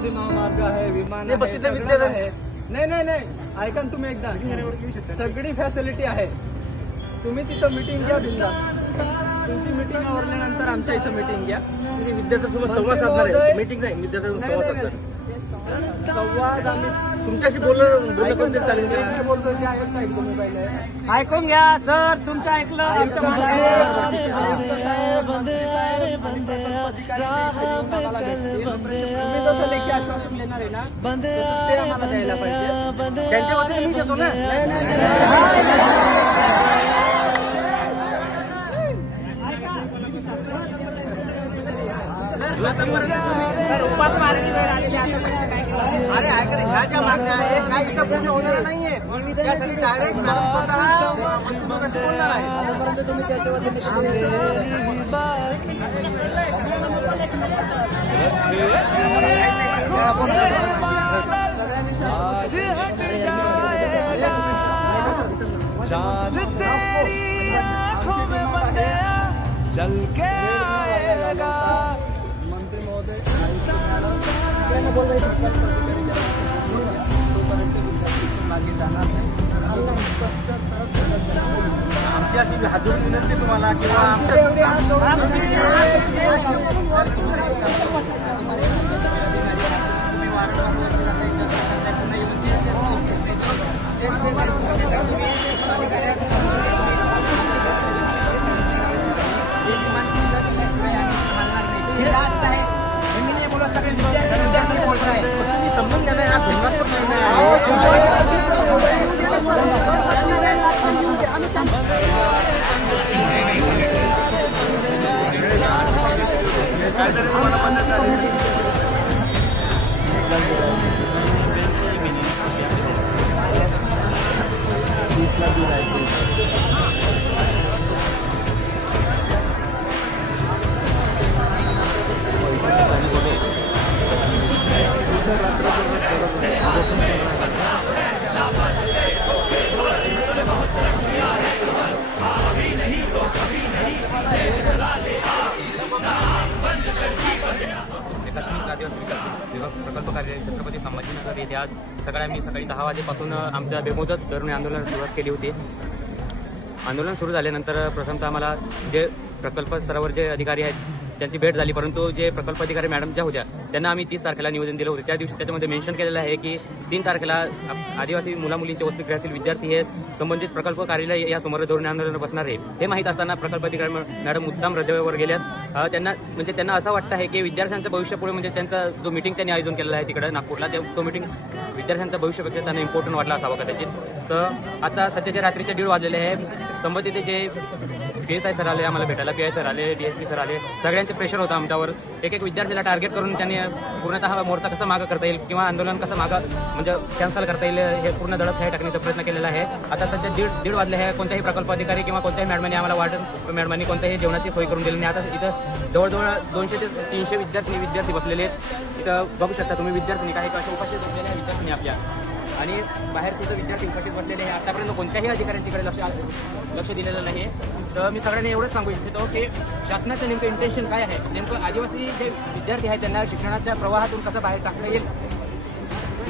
समृद्धी महामार्ग आहे, विमान आहे, सगळं आहे. नाही नाही नाही, ऐका ना तुम्ही एकदा, सगळी फॅसिलिटी आहे. तुम्ही तिथं मिटिंग घ्या बिंदास. तुमची मिटिंग आवरल्यानंतर आमच्या इथं मिटिंग घ्या. तुम्ही विद्यार्थ्यांसोबत संवाद साधणार आहे, मिटिंग नाही, विद्यार्थ्यांसोबत संवाद साधणार. संवाद आम्ही तुमच्याशी बोलणं कोणते चालेल काय बोलतो ते ऐकतो मोबाईल आहे. ऐकून घ्या सर, तुमचं ऐकलं आमचं तुम्ही जसं लेखी आश्वासन देणार आहे ना ते आम्हाला द्यायला पाहिजे. त्यांच्या वतीने मी देतो ना. उपास मारायची वेळ आलेली आहे. अरे ऐका, ह्या ज्या मागण्या आहेत काही इथं पूर्ण होणार नाहीये. त्यासाठी डायरेक्ट मॅडम स्वतः बोलणार आहे. आतापर्यंत तुम्ही त्याच्या चाँद तेरी आँखों में बंदे चल के आएगा. मंत्री महोदय बोल रहे मागे जाणार नाही. आमची अशी हातून विनंती तुम्हाला किंवा समजून घ्या. हा धर्मात्मक निर्णय प्रकल्प कार्यालय छत्रपती संभाजीनगर येथे आज सकाळी 10 वाजेपासून आमच्या बेमुदत धरणे आंदोलन सुरुवात केली होती. आंदोलन सुरू झाल्यानंतर प्रथमतः आम्हाला जे प्रकल्प स्तरावर जे अधिकारी आहेत त्यांची भेट झाली, परंतु जे प्रकल्प अधिकारी मॅडम ज्या होत्या त्यांना आम्ही 30 तारखेला निवेदन दिलं होतं. त्या दिवशी त्याच्यामध्ये मेन्शन केलेलं आहे की 3 तारखेला आदिवासी मुलामुलींच्या वसतिगृहातील विद्यार्थी हे संबंधित प्रकल्प कार्यालय या समोर धोरणे आंदोलन बसणार आहे. हे माहीत असताना प्रकल्प अधिकारी मॅडम मुद्दाम रजेवर गेल्यात. त्यांना असं वाटतं आहे की विद्यार्थ्यांचं भविष्य पुढे म्हणजे त्यांचा जो मिटिंग त्यांनी आयोजन केलेला आहे तिकडे नागपूरला, तो मिटिंग विद्यार्थ्यांचं भविष्यपेक्षा त्यांना इम्पॉर्टंट वाटला असावा कदाचित. तर आता सध्याच्या रात्रीचे 1:30 वाजलेले आहे. संबंधित जे PSI सर आले आम्हाला भेटायला, PI सर आले, DSP सर आले, सगळ्यांचे प्रेशर होतं आमच्यावर. एक विद्यार्थ्याला टार्गेट करून त्यांनी पूर्णतः मोर्चा कसा मागं करता येईल किंवा आंदोलन कसं मागं म्हणजे कॅन्सल करता येईल हे पूर्ण दडप हे टाकण्याचा प्रयत्न केलेला आहे. आता सध्या 1:30 वाजले आहे. कोणत्याही प्रकल्प अधिकारी किंवा कोणत्याही मॅडमांनी आम्हाला वाटत मॅडमांनी कोणत्याही जेवणाची सोय करून दिली नाही. आता इथं जवळजवळ 200 ते 300 विद्यार्थी बसलेले आहेत. इथं बघू शकता तुम्ही विद्यार्थी काही कशा उपस्थित बसलेले आहे विद्यार्थी आपल्या, आणि बाहेर सुद्धा विद्यार्थी उपस्थित बसलेले आहे. आतापर्यंत कोणत्याही अधिकाऱ्यांच्याकडे लक्ष दिलेलं नाही. तर मी सगळ्यांनी एवढंच सांगू इच्छितो की शासनाचं नेमकं इंटेन्शन काय आहे, नेमकं आदिवासी जे विद्यार्थी आहेत त्यांना शिक्षणाच्या प्रवाहातून कसं बाहेर टाकता येईल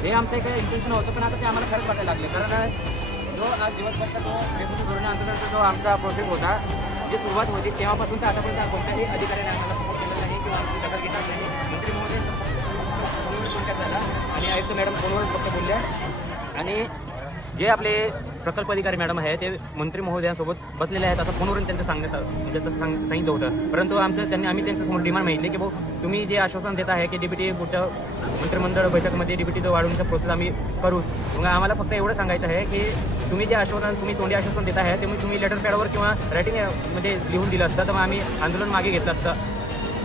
हे आमचं एक इंटेन्शन होतं. पण आता ते आम्हाला खरंच वाटायला लागले, कारण जो आज दिवसभरचा जो बेमुदत धोरणे आंदोलनाचा जो आमचा प्रोसेस होता, जी सुरुवात होती तेव्हापासून तर आतापर्यंत कोणत्याही अधिकाऱ्याने आम्हाला सपोर्ट केलेला नाही किंवा आमची दखल घेतली नाही. मंत्री महोदय कॉन्टॅक्ट झाला आणि आयुक्त मॅडम फोनवर फक्त बोलल्या, आणि जे आपले प्रकल्प अधिकारी मॅडम आहे ते मंत्री महोदयांसोबत बसलेले आहेत असं फोनवरून त्यांचं सांगितलं होतं. परंतु आम्ही त्यांच्यासमोर डिमांड मागितली की भाऊ तुम्ही जे आश्वासन देत आहे की डीबीटी पुढच्या मंत्रिमंडळ बैठकीमध्ये डीबीटीचं वाढवण्याचा प्रोसेस आम्ही करू. मग आम्हाला फक्त एवढं सांगायचं आहे की तुम्ही जे तुम्ही तोंडी आश्वासन देत आहे ते तुम्ही लेटर पॅडवर किंवा रायटिंग मध्ये लिहून दिलं असतं तर मग आम्ही आंदोलन मागे घेतलं असतं.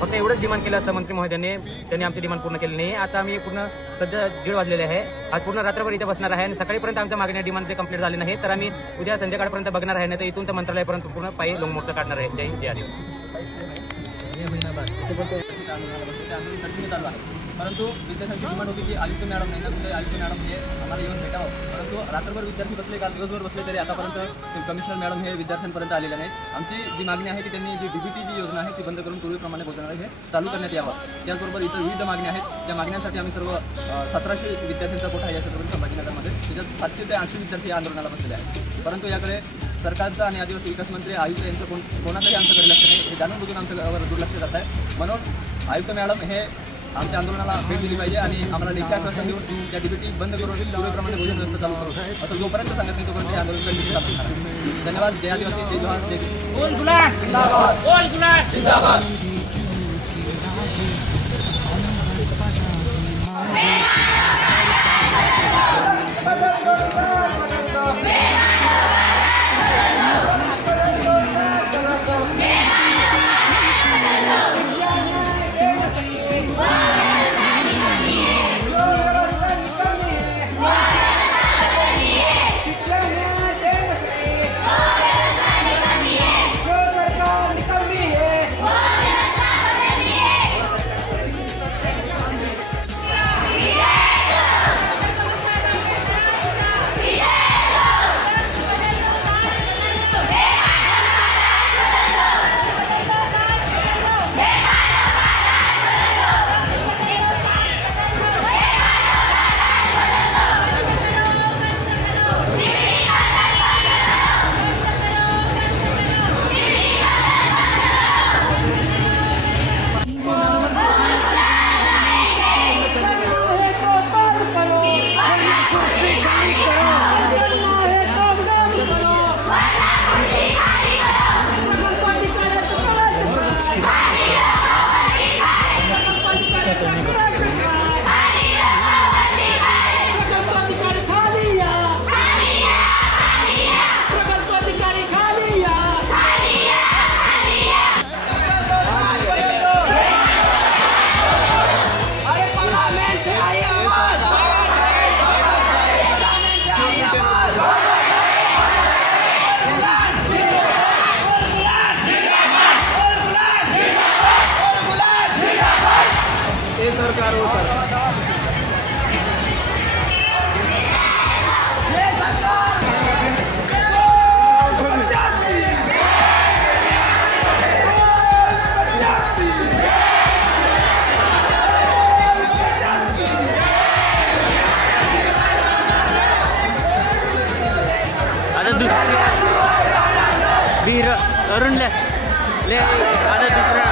फक्त एवढंच डिमांड केलं असतं मंत्री महोदयांनी, त्यांनी आमची डिमांड पूर्ण केली नाही. आता आम्ही पूर्ण सध्या 1:30 वाजलेले आहे. आज पूर्ण रात्रभर इथे बसणार आहे आणि सकाळीपर्यंत आमच्या मागण्या डिमांड जे कंप्लीट झाले नाही तर आम्ही उद्या संध्याकाळपर्यंत बघणार आहे, नाही तर इथून तर मंत्रालयापर्यंत पूर्ण पायी लोंग मोर्चा काढणार आहे. जय हिंद, जय आदिवासी. परंतु विद्यार्थ्यांची डिमांड होती की आयुक्त मॅडम नाही ना, म्हणजे आयुक्त मॅडम हे आम्हाला येऊन भेटावं. परंतु रात्रभर विद्यार्थी बसले, काल दिवसभर बसले, तरी आतापर्यंत कमिशनर मॅडम हे विद्यार्थ्यांपर्यंत आलेले नाहीत. आमची जी मागणी आहे की त्यांनी जी DBT जी योजना आहे ती बंद करून पूर्वीप्रमाणे भोजनालय हे चालू करण्यात यावं. त्याचबरोबर इतर विविध मागण्या आहेत. त्या मागण्यांसाठी आम्ही सर्व 1700 विद्यार्थ्यांचा कोठा या छत्रपती संभाजीनगरमध्ये, त्याच्यात 700 ते 800 विद्यार्थी या आंदोलनाला बसलेले आहेत. परंतु याकडे सरकारचं आणि आदिवासी विकास मंत्री आयुक्त यांचं कोणाचंही आमच्याकडे लक्ष नाही. हे जाणून बुजून आमच्यावर दुर्लक्ष करत आहे. म्हणून आयुक्त मॅडम हे आमच्या आंदोलनाला भेट दिली पाहिजे आणि आम्हाला लेखी आश्वासन देऊन त्या DBT बंद करून पूर्वीप्रमाणे भोजन व्यवस्था चालू करू, असं जोपर्यंत सांगत नाही तोपर्यंत हे आंदोलन चालू करणार. धन्यवाद. जय आदिवासी, जय जोहार, जय भीम. बोल गुलाब जिंदाबाद, बोल गुलाब जिंदाबाद. वीर अरुण ले आता दुसरा